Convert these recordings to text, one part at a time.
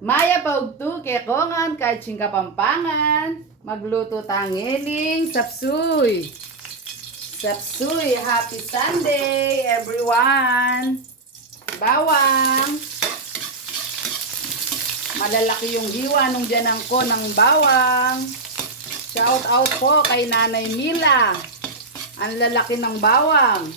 Maya paugtu kay kongan kahit sing kapampangan. Magluto tangeling sapsuy. Sapsuy, happy Sunday everyone. Bawang. Malalaki yung hiwa nung diyanang ko ng bawang. Shout out po kay Nanay Mila. Ang lalaki ng bawang.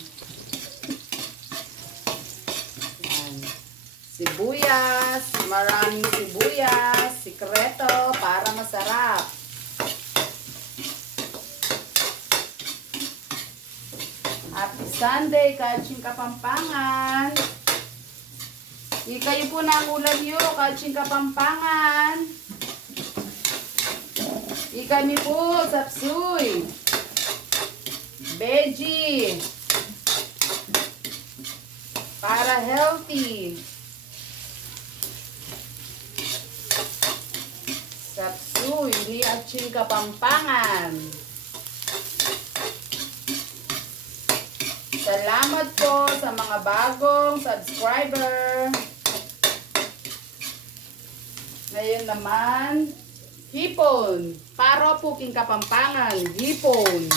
Sibuyas, maraming sibuyas, sikreto para masarap. Happy Sunday, Kaching Kapampangan. Kayo po na ang ulam nyo, Kaching Kapampangan. Kami po, sapsuy. Veggie. Para healthy. Sapsuy, Kaching Kapampangan. Salamat po sa mga bagong subscriber. Ngayon naman, hipon. Para po king Kapampangan, hipon.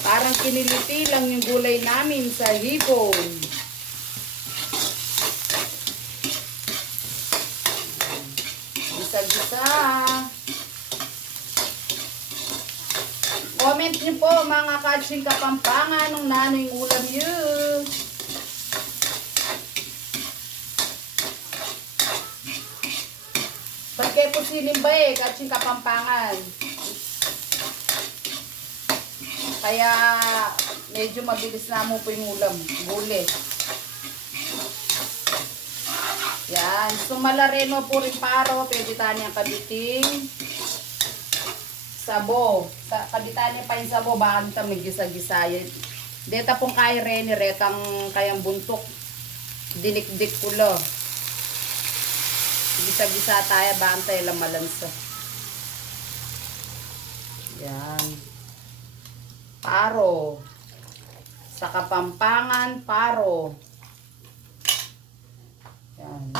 Parang kiniliti lang yung gulay namin sa hipon. Gisa-gisa. Comment niyo po mga Kaching Kapampangan nung nanoy ulam niyo. Ba't kayo po silim ba Kaching Kapampangan? Kaya medyo mabilis na mo po yung ulam. Guli. Yan. Sumalareno po rin paro. Pwede tayo niyang kabiting. Sabo. Kabitan niya pa yung sabo. Baka kita may gisa-gisa. Deta pong kaya rin. Retang kayang buntok. Dinik-dik pulo. Gisa-gisa tayo. Baka tayo lang malansa. Yan. Paro. Sa Kapampangan, paro. Yan.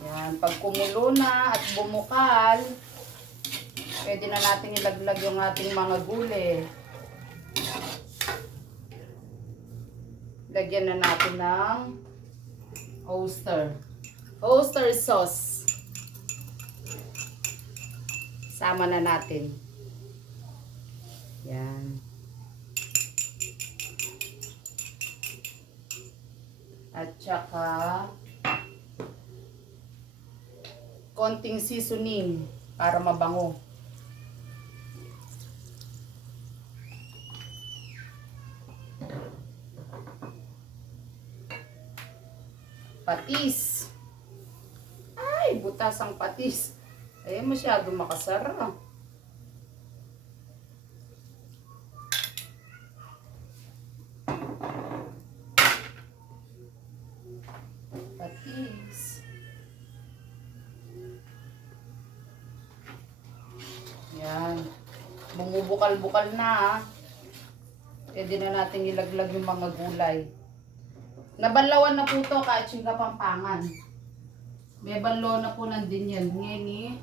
Yan. Pag kumulo na at bumukal, pwede na natin ilaglag yung ating mga gulay. Lagyan na natin ng oyster. Oyster sauce. Sama na natin. Yan. At saka konting seasoning para mabango. Patis. Ay, butas ang patis. Ay, masyado makasarap. Patis. Yan. Bumubukal-bukal na. Pwede na natin ilaglag yung mga gulay. Nabanlawan na po ito Kaching Kapampangan. May banlaw na po nandun yan. Ngayon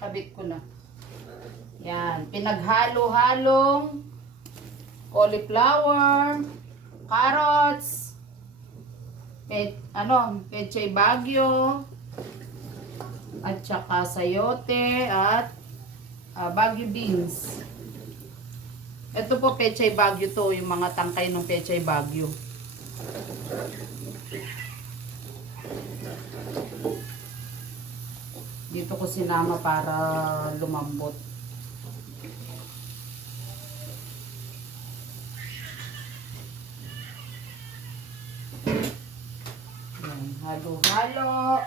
kabit ko na. Yan. Pinaghalo-halong cauliflower, carrots, pechay bagyo, at saka sayote at bagyo beans. Ito po pechay bagyo to, yung mga tangkay ng pechay bagyo. Dito ko sinama para lumambot. Yan, halo-halo.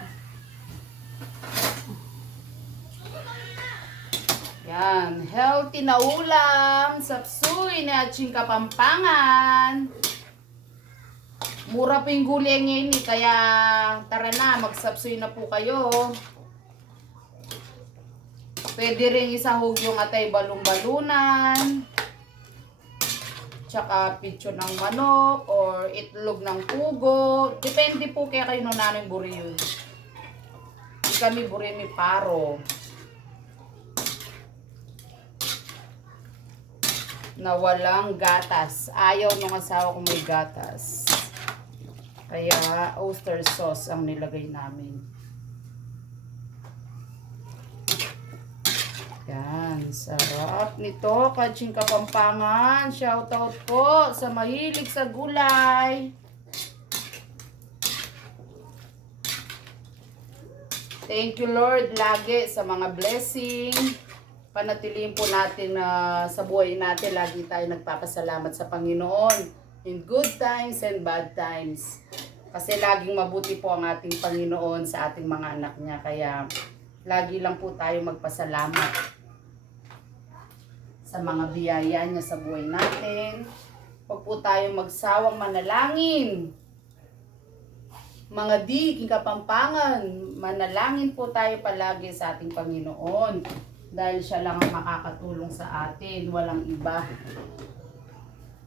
Yan, healthy na ulam, sapsuy na Kaching Kapampangan. Mura po yung gulay ngayon kaya tara na, magsapsoy na po kayo. Pwede rin isahog yung atay balong-balunan. tsaka pitso ng manok, or itlog ng pugo. Depende po kaya kayo nung nanay buri yun. Hindi kami buri may paro. Na walang gatas. Ayaw nung asawa ko may gatas. Kaya oyster sauce ang nilagay namin. Yan, sarap nito, Kaching Kapampangan. Shoutout po sa mahilig sa gulay. Thank you Lord lagi sa mga blessing. Panatilihin po natin na sa buhay natin, lagi tayo nagpapasalamat sa Panginoon. In good times and bad times. Kasi laging mabuti po ang ating Panginoon sa ating mga anak niya. Kaya lagi lang po tayo magpasalamat sa mga biyaya niya sa buhay natin. Huwag po tayo magsawang manalangin. Mga di Kapampangan, manalangin po tayo palagi sa ating Panginoon. Dahil siya lang ang makakatulong sa atin, walang iba.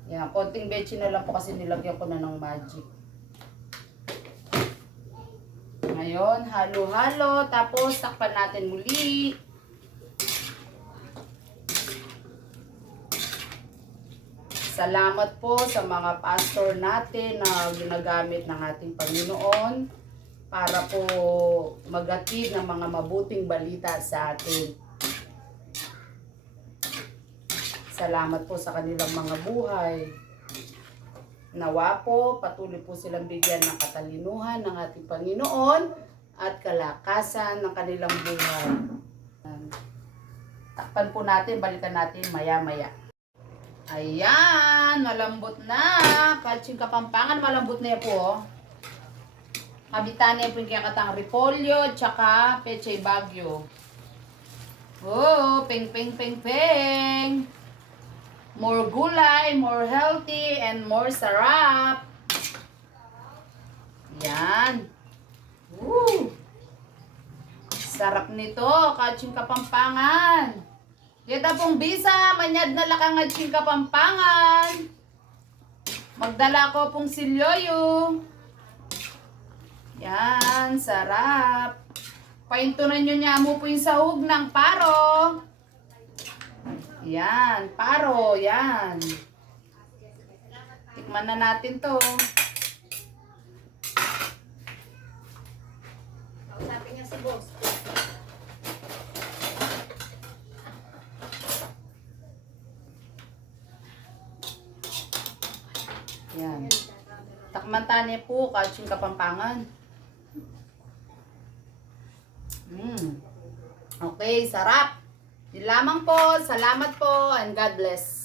Yan, konting betchin na lang po kasi nilagyan ko na ng magic. Ngayon, halo-halo, tapos takpan natin muli. Salamat po sa mga pastor natin na ginagamit ng ating Panginoon para po maghatid ng mga mabuting balita sa atin. Salamat po sa kanilang mga buhay. Nawa po, patuloy po silang bigyan ng katalinuhan ng ating Panginoon at kalakasan ng kanilang buhay. Takpan po natin, balikan natin maya-maya. Ayan, malambot na. Kaching Kapampangan, malambot na yan po. Kabitan na po yung kakatang repolyo, tsaka pechay bagyo. Oh, peng, peng, peng, peng. More gulay, more healthy, and more sarap. Yan. Woo! Sarap nito, Kaching Kapampangan. Kita pong bisa, manyad na lakang Kaching Kapampangan. Magdala ko pong silyoyo. Yan, sarap. Paintunan nyo niya mo po yung sahog ng paro. Yan, paro, yan. Tikman na natin to. Kausapin niya si boss. Yan. Takman tani po, Kaching Kapampangan. Okay, sarap. Yun lamang po. Salamat po and God bless.